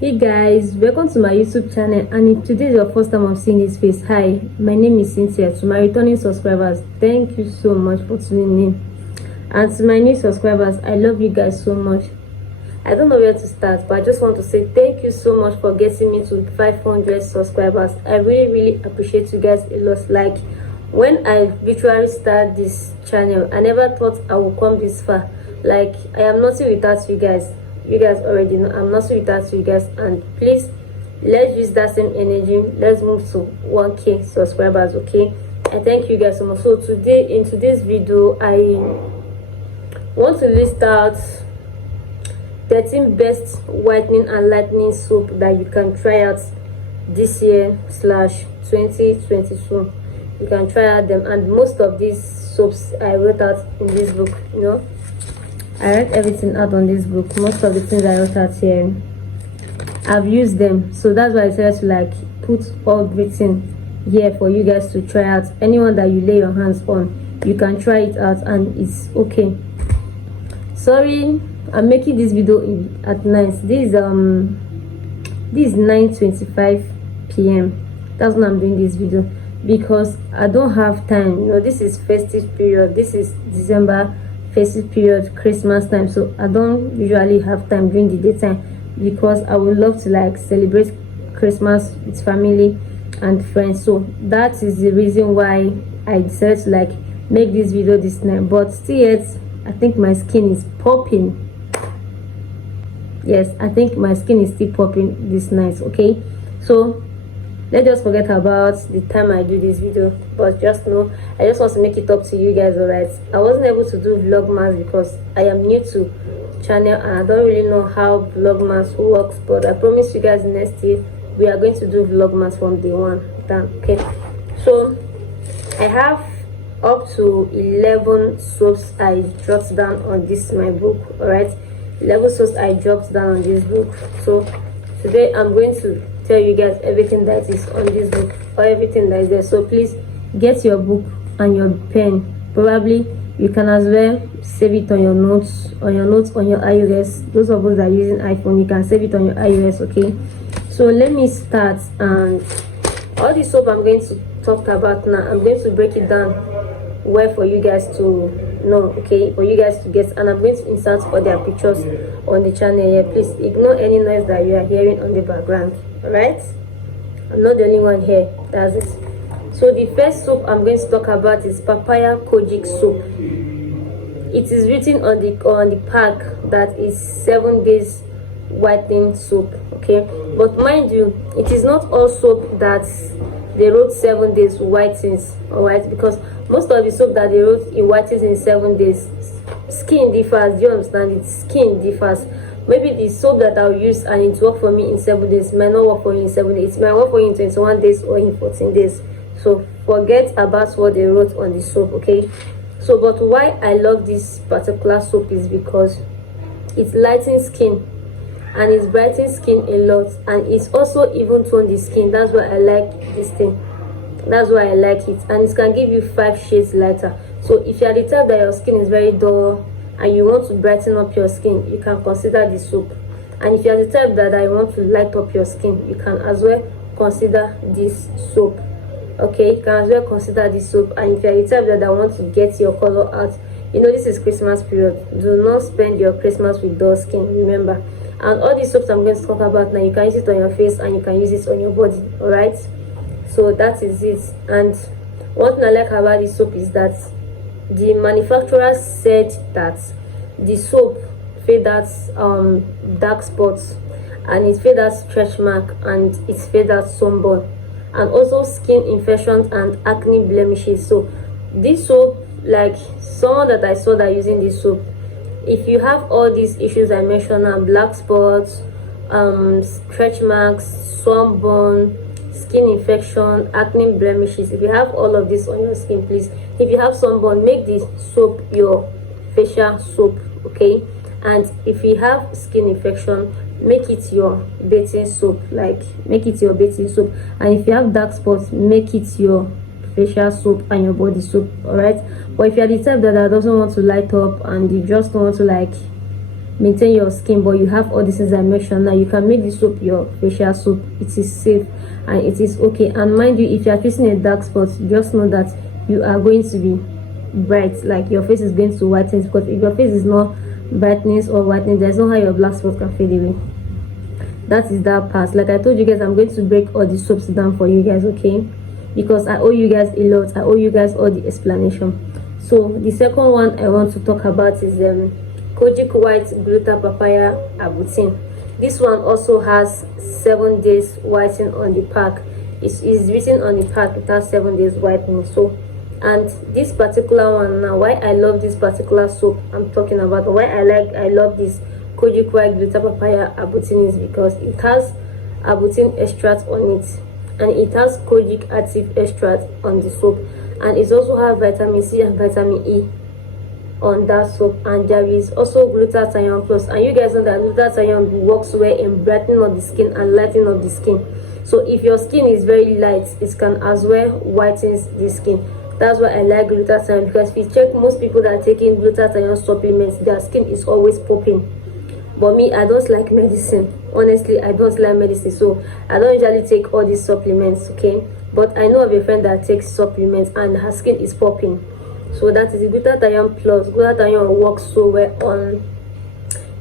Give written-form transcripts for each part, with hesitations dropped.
Hey guys, welcome to my YouTube channel, and if today is your first time of seeing this face, hi, my name is Cynthia. To my returning subscribers, thank you so much for tuning in, and to my new subscribers, I love you guys so much. I don't know where to start, but I just want to say thank you so much for getting me to 500 subscribers. I really appreciate you guys a lot. Like, when I literally started this channel, I never thought I would come this far. Like, I am nothing without you guys. You guys already know I'm nothing without you guys, and please, let's use that same energy. Let's move to 1k subscribers. Okay, I thank you guys so much. So today, in today's video, I want to list out 13 best whitening and lightening soap that you can try out this year slash 2022. You can try out them, and most of these soaps I wrote out in this book. I read everything out on this book. Most of the things I wrote out here, I've used them, so that's why I decided to like put everything here for you guys to try out. Anyone that you lay your hands on, you can try it out and it's okay. Sorry, I'm making this video at night. This is 9:25 p.m. That's when I'm doing this video, because I don't have time. This is festive period. This is December festive period, Christmas time, so I don't usually have time during the daytime, because I would love to like celebrate Christmas with family and friends. So that is the reason why I decided to like make this video this night. But still yet, I think my skin is popping. Yes, I think my skin is still popping this night. Okay, so let's just forget about the time I do this video, but just know I just want to make it up to you guys. Alright, I wasn't able to do vlogmas because I am new to channel and I don't really know how vlogmas works, but I promise you guys next year we are going to do vlogmas from day one. Okay, so I have up to 11 soaps I jotted down on this my book. Alright, 11 soaps I dropped down on this book. So today I'm going to tell you guys everything that is on this book, or everything that is there. So please get your book and your pen. Probably you can as well save it on your notes on your iOS. Those of us that are using iPhone, you can save it on your iOS. Okay, so let me start. And all the soap I'm going to talk about now, I'm going to break it down well for you guys to know, okay, for you guys to get, and I'm going to insert all their pictures on the channel here. Please ignore any noise that you are hearing on the background. All right, I'm not the only one here. That's it. So the first soap I'm going to talk about is papaya kojic soap. It is written on the pack that is 7 days whitening soap. Okay, but mind you, it is not all soap that they wrote 7 days whitens. All right, because most of the soap that they wrote it whitens in 7 days, skin differs. Do you understand? It skin differs. Maybe the soap that I'll use and it work for me in 7 days might not work for you in 7 days. It might work for you in 21 days or in 14 days. So forget about what they wrote on the soap. Okay, so but why I love this particular soap is because it lightens skin and it brightens skin a lot, and it's also even tone the skin. That's why I like this thing. That's why I like it, and it can give you 5 shades lighter. So if you are the type that your skin is very dull and you want to brighten up your skin, you can consider this soap. And if you are the type that I want to light up your skin, you can as well consider this soap. Okay, you can as well consider this soap. And if you are the type that I want to get your color out, this is Christmas period. Do not spend your Christmas with dull skin, remember. And all these soaps I'm going to talk about now, you can use it on your face and you can use it on your body. All right, so that is it. And one thing I like about this soap is that the manufacturer said that the soap fades dark spots, and it fades stretch mark, and it fades sunburn, and also skin infections and acne blemishes. So this soap, like someone that I saw that using this soap, if you have all these issues I mentioned now, black spots, stretch marks, sunburn, skin infection, acne blemishes, if you have all of this on your skin, please, if you have sunburn, make this soap your facial soap. Okay, and if you have skin infection, make it your bathing soap. Like, make it your bathing soap. And if you have dark spots, make it your facial soap and your body soap. All right, but if you're the type that doesn't want to light up and you just want to like maintain your skin, but you have all these things I mentioned, now you can make this soap your facial soap. It is safe and it is okay. And mind you, if you are facing a dark spot, just know that you are going to be bright, like your face is going to whiten, because if your face is not brightness or whitening, there's no how your black spot can fade away. That is that part. Like I told you guys, I'm going to break all the soaps down for you guys, okay, because I owe you guys a lot. I owe you guys all the explanation. So the second one I want to talk about is Kojic White Gluta Papaya Abutin. This one also has 7 days whitening on the pack. It's written on the pack it has 7 days whitening. So, and this particular one, now why I love this particular soap I'm talking about, why I love this Kojic White Gluta Papaya Abutin, is because it has abutin extract on it, and it has kojic active extract on the soap, and it also has vitamin C and vitamin E on that soap. And there is also glutathione plus, and you guys know that glutathione works well in brightening of the skin and lightening of the skin. So if your skin is very light, it can as well whiten the skin. That's why I like glutathione, because if you check most people that are taking glutathione supplements, their skin is always popping. But me, I don't like medicine. Honestly, I don't like medicine, so I don't usually take all these supplements, okay? But I know of a friend that takes supplements and her skin is popping. So that is the glutathione plus. Glutathione works so well on,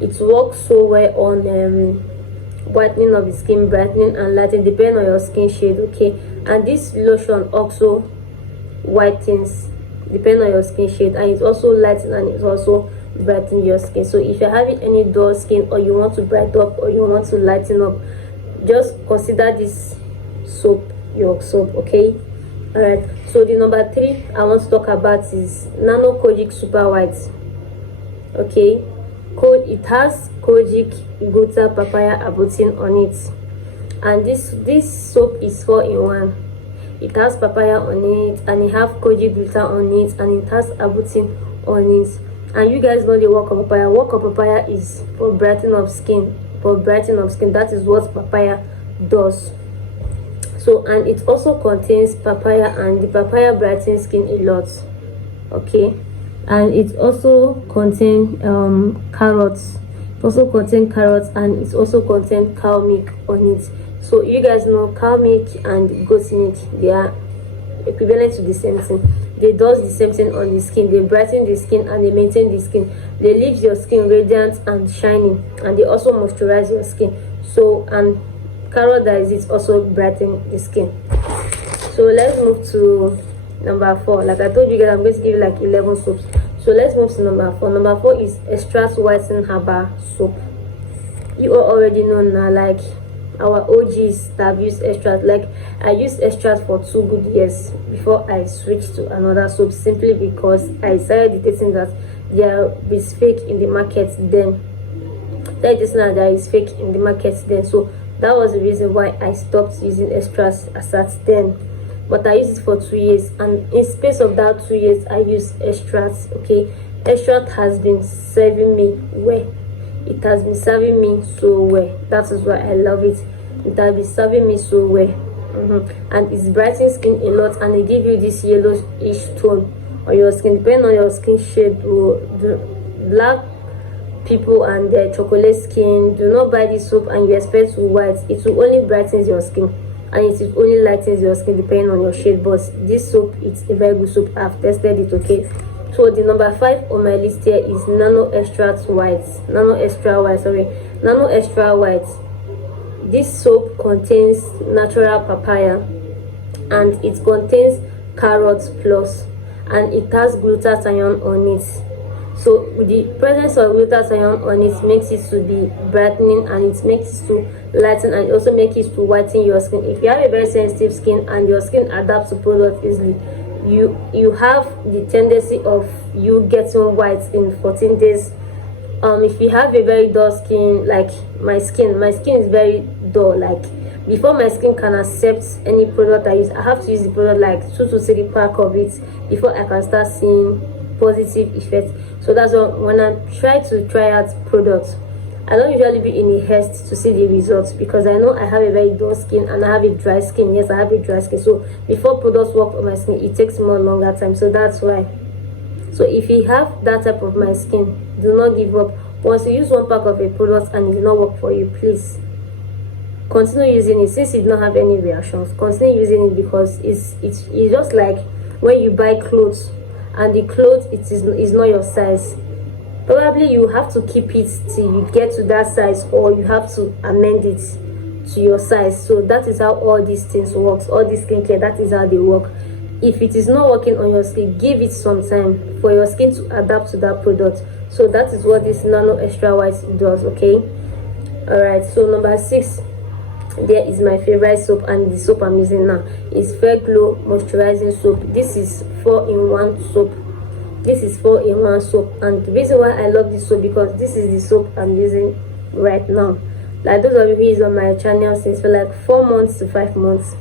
it works so well on whitening of the skin, brightening and lightening, depending on your skin shade, okay? And this lotion also whitens depending on your skin shade, and it's also lightening and it's also brighten your skin. So if you're having any dull skin, or you want to brighten up, or you want to lighten up, just consider this soap your soap, okay? All right, so the number 3 I want to talk about is Nano Kojic Super White, okay? It has Kojic Gluta Papaya Abutin on it, and this soap is 4-in-1. It has papaya on it, and it has Kojic Gluta on it, and it has abutin on it. And you guys know the work of papaya. Work of papaya is for brightening of skin. For brightening of skin, that is what papaya does. So, and it also contains papaya, and the papaya brightens skin a lot, okay? And it also contains carrots. It also contains carrots, and it also contains cow milk on it. So you guys know cow milk and goat milk, they are equivalent to the same thing. They does the same thing on the skin. They brighten the skin and they maintain the skin. They leave your skin radiant and shiny, and they also moisturize your skin. So, and carrot dyes, it also brighten the skin. So let's move to number 4. Like I told you guys, I'm going to give you like 11 soaps. So let's move to number 4. Number 4 is Extract Whitening Herbal Soap. You all already know now, like our OGs that have used extract. Like I used extract for 2 good years before I switched to another soap, simply because I started detecting that there is fake in the market then. There is fake in the market then. So that was the reason why I stopped using extract as at then. But I used it for 2 years, and in space of that 2 years I used extract, okay? Extract has been serving me well. It has been serving me so well. That is why I love it. It has been serving me so well. And it's brightening skin a lot, and it gives you this yellowish tone on your skin, depending on your skin shade. The black people and their chocolate skin, do not buy this soap and you expect to white. It will only brighten your skin, and it will only lightens your skin depending on your shade. But this soap, it's a very good soap. I've tested it, okay? So the number 5 on my list here is Nano Extra White. Nano Extra White. This soap contains natural papaya, and it contains carrots plus, and it has glutathione on it. So the presence of glutathione on it makes it to be brightening, and it makes it to lighten, and also makes it to whiten your skin. If you have a very sensitive skin and your skin adapts to product easily, you have the tendency of you getting white in 14 days. If you have a very dull skin, like my skin is very dull. Like before my skin can accept any product I use, I have to use the product like 2 to 3 pack of it before I can start seeing positive effects. So that's why when I try out products, I don't usually be in a haste to see the results, because I know I have a very dull skin and I have a dry skin. Yes, I have a dry skin. So before products work on my skin, it takes more longer time. So that's why. So if you have that type of my skin, do not give up. Once you use one pack of a product and it did not work for you, please continue using it. Since you don't have any reactions, continue using it, because it's just like when you buy clothes and the clothes is not your size. Probably you have to keep it till you get to that size, or you have to amend it to your size. So that is how all these things works. All this skincare, that is how they work. If it is not working on your skin, give it some time for your skin to adapt to that product. So that is what this Nano Extra White does. Okay, all right. So number 6, there is my favorite soap, and the soap I'm using now is Fair Glow Moisturizing Soap. This is 4-in-1 soap. This is 4-in-1 soap, and the reason why I love this soap, because this is the soap I'm using right now. Like those of you who is on my channel since for like 4 months to 5 months,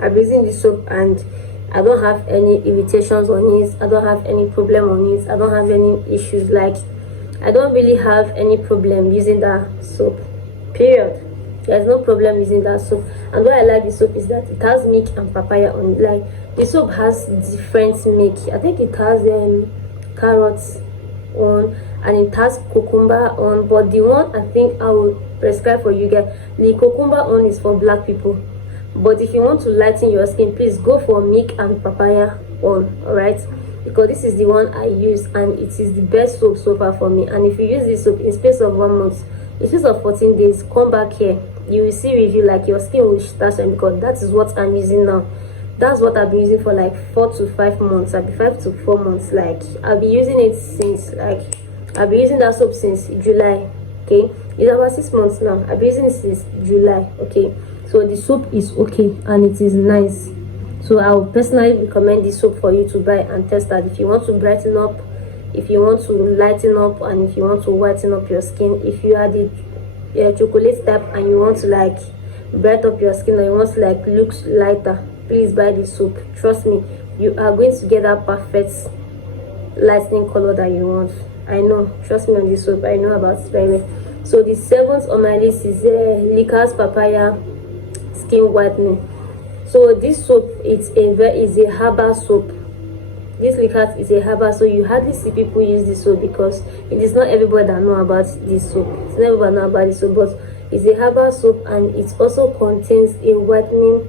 I'm using this soap and I don't have any irritations on it. I don't have any problem on it. I don't have any issues. Like, I don't really have any problem using that soap, period. There's no problem using that soap. And what I like the soap is that it has milk and papaya on it. Like, the soap has different milk. I think it has carrots on, and it has cucumber on, but the one I think I will prescribe for you guys, the cucumber on, is for black people. But if you want to lighten your skin, please go for milk and papaya on. All right, because this is the one I use, and it is the best soap so far for me. And if you use this soap in space of 1 month, in space of 14 days, come back here, you will see review, like your skin will start shine, because that is what I'm using now. That's what I've been using for like 4 to 5 months. I'll be 5 to 4 months. Like, I'll be using it since, like, I've been using that soap since July. Okay, it's about 6 months now. I've been using it since July. Okay, so the soap is okay and it is nice. So I would personally recommend this soap for you to buy and test that. If you want to brighten up, if you want to lighten up, and if you want to whiten up your skin, if you are the chocolate type and you want to like brighten up your skin, or you want to like look lighter, please buy this soap. Trust me, you are going to get that perfect lightening color that you want. I know, trust me on this soap, I know about it very well. So the 7th on my list is Likas Papaya Skin Whitening. So this soap, is a herbal soap. This Likas is a herbal, so you hardly see people use this soap, because it is not everybody that know about this soap. It's not everybody know about this soap, but it's a herbal soap, and it also contains a whitening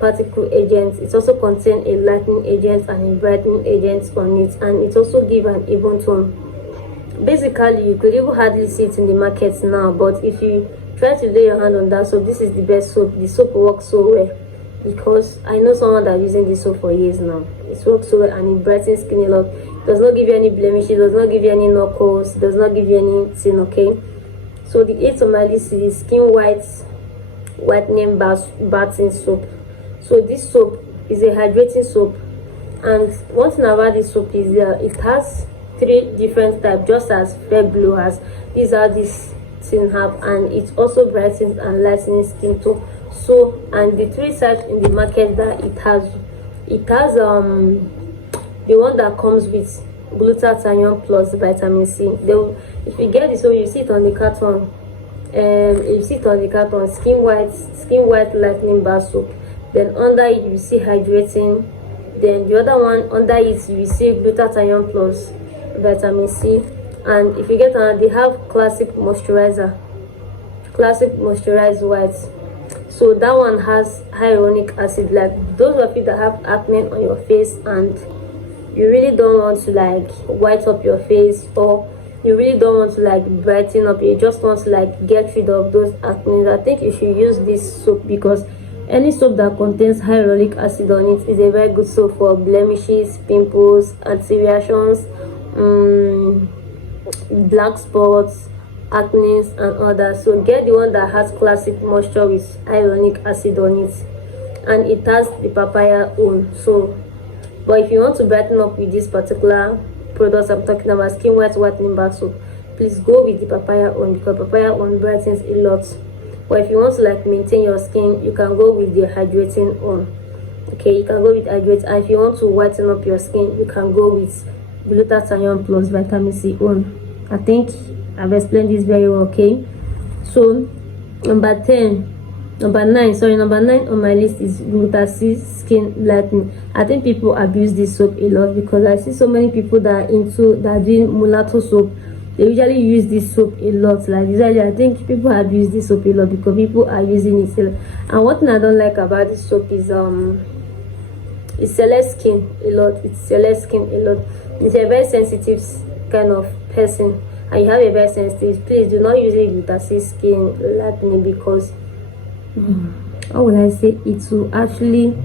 particle agent. It also contains a lightening agent and a brightening agent on it, and it also gives an even tone. Basically, you could even hardly see it in the market now, but if you try to lay your hand on that soap, this is the best soap. The soap works so well, because I know someone that's using this soap for years now. It works so well, and it brightens skin a lot. It does not give you any blemishes, it does not give you any knuckles, it does not give you anything. Okay, so the 8th on my list is Skin Whitening Bathing Soap. So this soap is a hydrating soap, and one thing about this soap is it has 3 different types, just as Fair Glow has. These are this thing have, and it also brightens and lightens skin tone. So, and the 3 types in the market that it has the one that comes with glutathione plus vitamin C. If you get this, so you see it on the carton. You see it on the carton, skin white lightening bath soap. Then under it you see hydrating. Then the other one under it you see glutathione plus vitamin C. And if you get they have classic moisturizer, classic moisturized white. So that one has hyaluronic acid. Like those of you that have acne on your face and you really don't want to like white up your face, or you really don't want to like brighten up, you just want to like get rid of those acne, I think you should use this soap, because any soap that contains hyaluronic acid on it is a very good soap for blemishes, pimples, anti-reactions, black spots, acne and all that. So get the one that has classic moisture with hyaluronic acid on it, and it has the papaya oil. So but if you want to brighten up with this particular product I'm talking about, Skin Whitening Bath Soap, please go with the papaya oil, because papaya oil brightens a lot. But if you want to like maintain your skin, you can go with the hydrating oil. Okay, you can go with hydrate. And if you want to whiten up your skin, you can go with glutathione plus vitamin C oil. I think I've explained this very well. Okay, so number 9 on my list is Glutasil Skin Lightening. I think people abuse this soap a lot, because I see so many people that are doing mulatto soap. they usually use this soap a lot. Like usually I think people abuse this soap a lot because people are using it a lot. And one thing I don't like about this soap is it cells skin a lot. It cells skin a lot. It's a very sensitive kind of person, and you have a very sensitive, please do not use it with a skin lightening, because how would I say, it will actually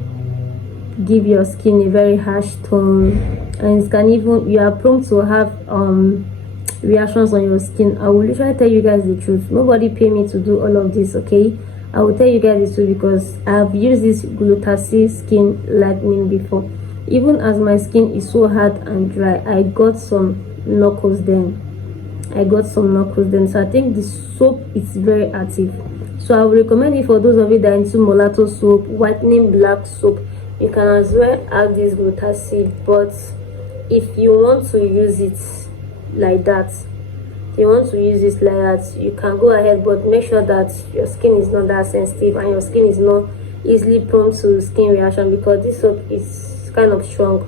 give your skin a very harsh tone, and it can even, you are prone to have reactions on your skin. I will literally tell you guys the truth. Nobody pay me to do all of this, okay? I will tell you guys this too, because I've used this Glutasil skin lightening before. Even as my skin is so hard and dry, I got some knuckles then. So I think the soap is very active, so I would recommend it for those of you that are into mulatto soap, whitening black soap. You can as well add this Glutasil, but if you want to use it like that, you can go ahead, but make sure that your skin is not that sensitive and your skin is not easily prone to skin reaction, because this soap is kind of strong.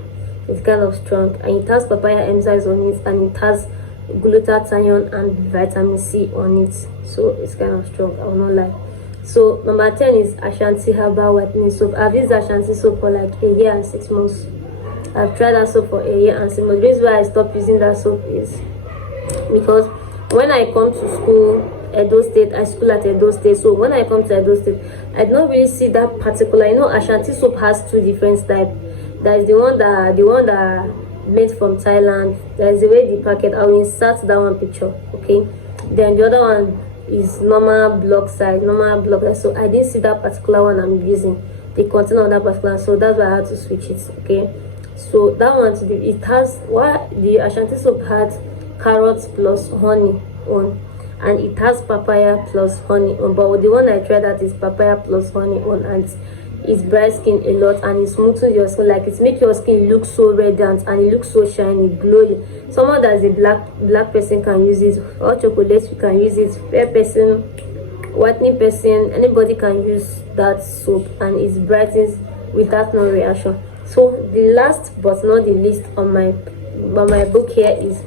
And it has papaya enzymes on it, and it has glutathione and vitamin C on it, so it's kind of strong, I will not lie. So number 10 is Ashanti herbal whitening soap. I've used Ashanti soap for like a year and 6 months. I've tried that soap for a year and 6 months. The reason why I stopped using that soap is because when I come to school, Edo State, I school at Edo State, so when I come to Edo State, I don't really see that particular, Ashanti soap has two different types. There's the one that made from Thailand. There's the way the packet, I will insert that one picture, okay? Then the other one is normal block size, so I didn't see that particular one I'm using, the container of that particular, so that's why I had to switch it, okay? So that one, it has, what the Ashanti soap had carrots plus honey on, and it has papaya plus honey on, but the one I tried that is papaya plus honey on, and it's bright skin a lot, and it smoothens your skin, like it makes your skin look so radiant and it looks so shiny, glowing. Someone that's a black person can use it, or chocolate, you can use it, fair person, whitening person, anybody can use that soap, and it brightens without no reaction. So the last but not the least on my book here is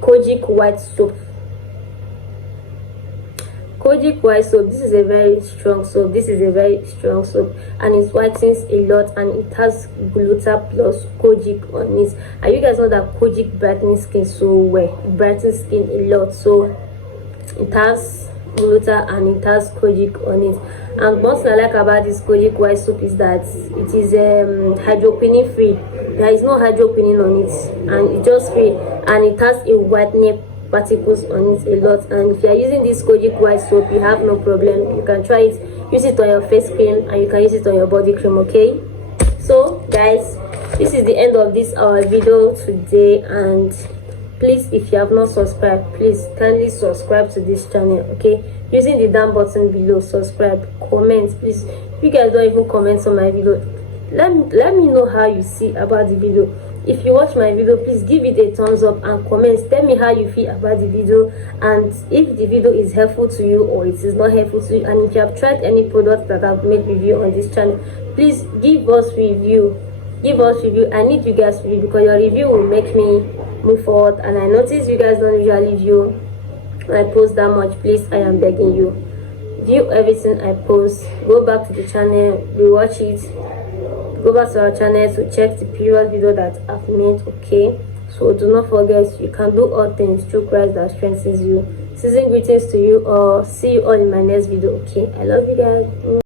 Kojic white soap. Kojic white soap, this is a very strong soap, and it whitens a lot, and it has gluta plus kojic on it. And you guys know that kojic brightens skin so well, it brightens skin a lot, so it has gluta and it has kojic on it. And one thing I like about this Kojic white soap is that it is hydroquinone free. There is no hydroquinone on it, and it's just free, and it has a whitening particles on it a lot. And if you are using this Kojic white soap, you have no problem. You can try it, use it on your face cream, and you can use it on your body cream, okay? So guys, this is the end of this our video today, and please, if you have not subscribed, please kindly subscribe to this channel, okay? Using the down button below, subscribe, comment, please. If you guys don't even comment on my video, let me know how you see about the video. If you watch my video, please give it a thumbs up and comment. Tell me how you feel about the video, and if the video is helpful to you or it is not helpful to you, and if you have tried any product that I've made review on this channel, please give us review. I need you guys to review, because your review will make me move forward, and I notice you guys don't usually view when I post that much. Please, I am begging you, view everything I post. Go back to the channel, rewatch it, go back to our channel to check the previous video that I've made, okay? So do not forget, you can do all things through Christ that strengthens you. Season greetings to you all. See you all in my next video, okay? I love you guys.